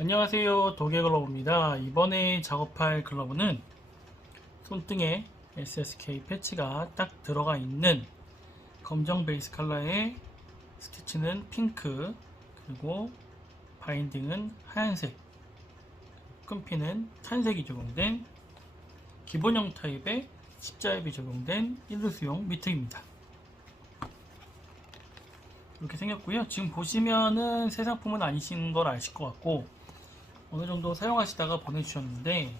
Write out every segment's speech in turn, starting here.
안녕하세요. 도개글러브입니다. 이번에 작업할 글러브는 손등에 SSK 패치가 딱 들어가 있는 검정 베이스 컬러의 스티치는 핑크 그리고 바인딩은 하얀색 끈피는 탄색이 적용된 기본형 타입의 십자입이 적용된 일루수용 미트입니다. 이렇게 생겼고요. 지금 보시면은 새 상품은 아니신 걸 아실 것 같고 어느 정도 사용하시다가 보내주셨는데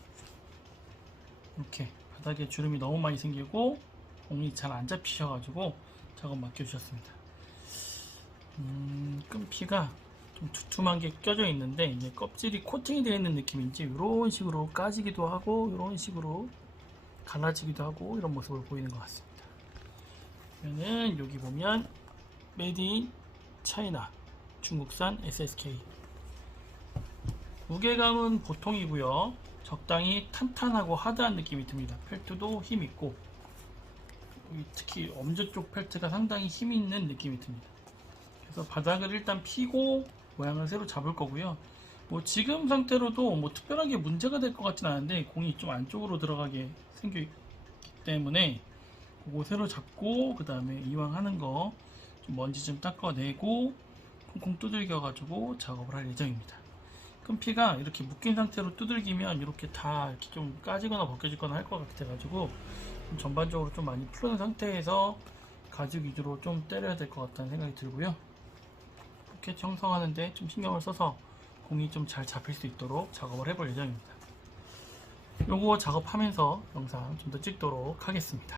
이렇게 바닥에 주름이 너무 많이 생기고 공이 잘 안 잡히셔가지고 작업 맡겨주셨습니다. 음, 끈피가 좀 두툼한 게 껴져 있는데 이제 껍질이 코팅이 되어 있는 느낌인지 이런 식으로 까지기도 하고 이런 식으로 갈라지기도 하고 이런 모습을 보이는 것 같습니다. 그러면은 여기 보면 인 차이나 중국산 SSK 무게감은 보통이고요. 적당히 탄탄하고 하드한 느낌이 듭니다. 펠트도 힘 있고 특히 엄지 쪽 펠트가 상당히 힘 있는 느낌이 듭니다. 그래서 바닥을 일단 피고 모양을 새로 잡을 거고요. 뭐 지금 상태로도 뭐 특별하게 문제가 될 것 같진 않은데 공이 좀 안쪽으로 들어가게 생겼기 때문에 그거 새로 잡고 그 다음에 이왕 하는 거 좀 먼지 좀 닦아내고 콩콩 두들겨 가지고 작업을 할 예정입니다. 끈피가 이렇게 묶인 상태로 두들기면 이렇게 다 이렇게 좀 까지거나 벗겨지거나 할 것 같아가지고 좀 전반적으로 좀 많이 풀은 상태에서 가죽 위주로 좀 때려야 될 것 같다는 생각이 들고요. 이렇게 형성하는데 좀 신경을 써서 공이 좀 잘 잡힐 수 있도록 작업을 해볼 예정입니다. 요거 작업하면서 영상 좀 더 찍도록 하겠습니다.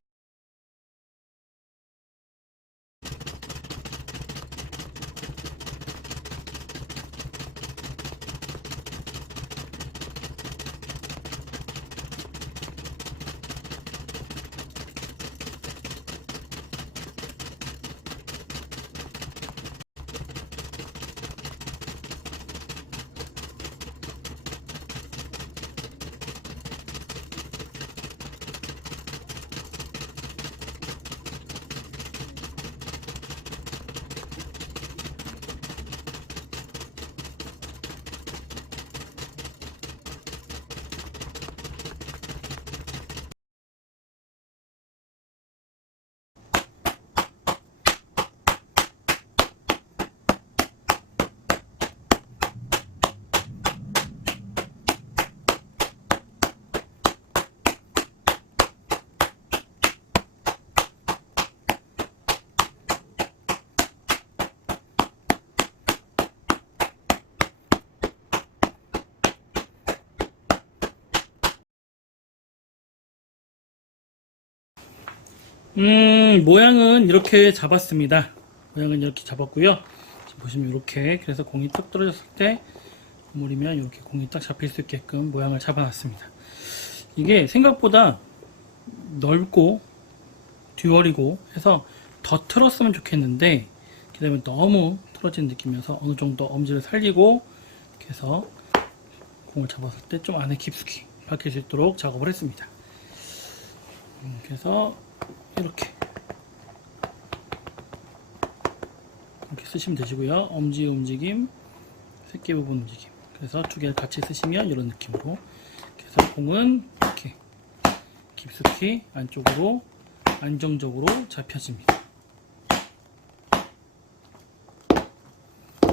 음, 모양은 이렇게 잡았습니다. 모양은 이렇게 잡았고요. 보시면 이렇게 그래서 공이 뚝 떨어졌을 때 물이면 이렇게 공이 딱 잡힐 수 있게끔 모양을 잡아놨습니다. 이게 생각보다 넓고 듀얼이고 해서 더 틀었으면 좋겠는데 그다음에 너무 틀어진 느낌이어서 어느 정도 엄지를 살리고 이렇게 해서 공을 잡았을 때 좀 안에 깊숙이 박힐 수 있도록 작업을 했습니다. 음, 그래서 이렇게 이렇게 쓰시면 되시고요. 엄지 움직임, 새끼 부분 움직임. 그래서 두 개를 같이 쓰시면 이런 느낌으로. 그래서 공은 이렇게 깊숙이 안쪽으로 안정적으로 잡혀집니다.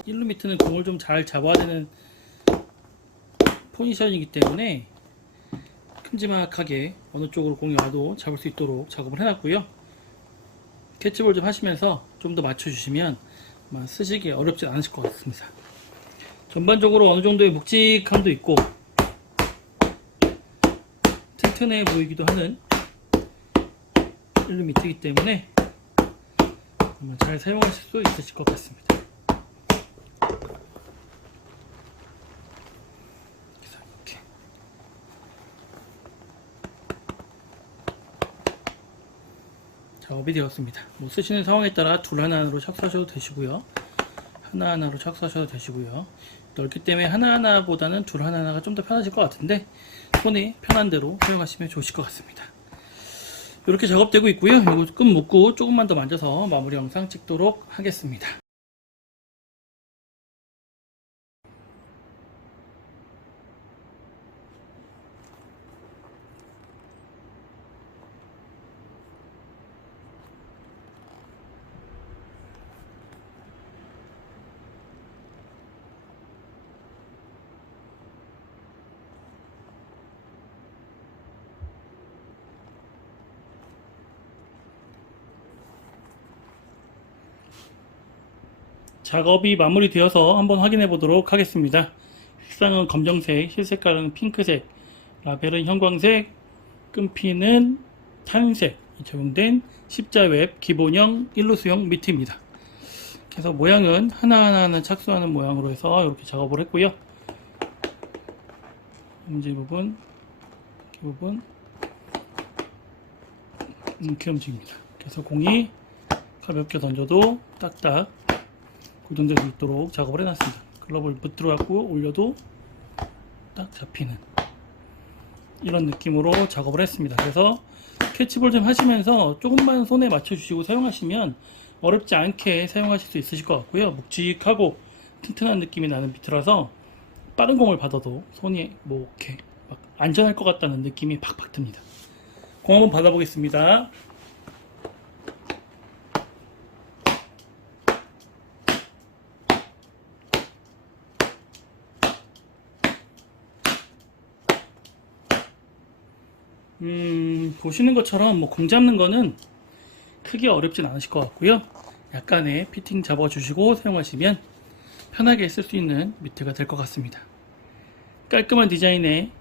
1루미트는 공을 좀 잘 잡아야 되는 포지션이기 때문에 큼지막하게 어느 쪽으로 공이 와도 잡을 수 있도록 작업을 해놨고요. 캐치볼 좀 하시면서 좀 더 맞춰주시면 아마 쓰시기 어렵지 않으실 것 같습니다. 전반적으로 어느 정도의 묵직함도 있고 튼튼해 보이기도 하는 일루 미트이기 때문에 아마 잘 사용하실 수 있으실 것 같습니다. 그래서 이렇게 작업이 되었습니다. 뭐 쓰시는 상황에 따라 둘 하나로 착수하셔도 되시고요. 하나하나로 착수하셔도 되시고요. 넓기 때문에 하나하나보다는 둘 하나하나가 좀 더 편하실 것 같은데 손에 편한 대로 사용하시면 좋으실 것 같습니다. 이렇게 작업되고 있고요. 이거 끝 묶고 조금만 더 만져서 마무리 영상 찍도록 하겠습니다. 작업이 마무리되어서 한번 확인해 보도록 하겠습니다. 색상은 검정색, 실색깔은 핑크색, 라벨은 형광색, 끈피는 탄색 적용된 십자웹 기본형 일루수형 미트입니다. 그래서 모양은 하나하나 착수하는 모양으로 해서 이렇게 작업을 했고요. 엄지 부분, 이 부분 이렇게 움직입니다. 그래서 공이 가볍게 던져도 딱딱 고정될 수 있도록 작업을 해놨습니다. 글러브를 붙들어 갖고 올려도 딱 잡히는 이런 느낌으로 작업을 했습니다. 그래서 캐치볼 좀 하시면서 조금만 손에 맞춰주시고 사용하시면 어렵지 않게 사용하실 수 있으실 것 같고요. 묵직하고 튼튼한 느낌이 나는 비트라서 빠른 공을 받아도 손이 뭐 이렇게 막 안전할 것 같다는 느낌이 팍팍 듭니다. 공 한번 받아보겠습니다. 음, 보시는 것처럼 뭐 공 잡는 거는 크게 어렵진 않으실 것 같고요. 약간의 피팅 잡아주시고 사용하시면 편하게 쓸 수 있는 미트가 될 것 같습니다. 깔끔한 디자인에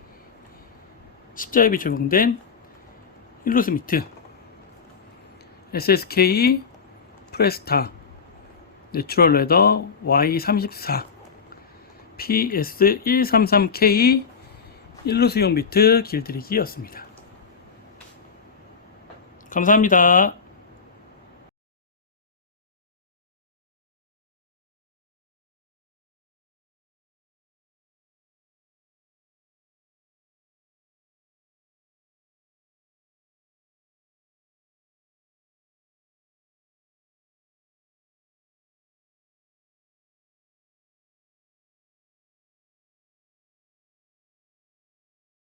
십자입이 적용된 일루스 미트 SSK 프레스타 내추럴 레더 Y34 PS133K 일루스용 미트 길들이기였습니다. 감사합니다.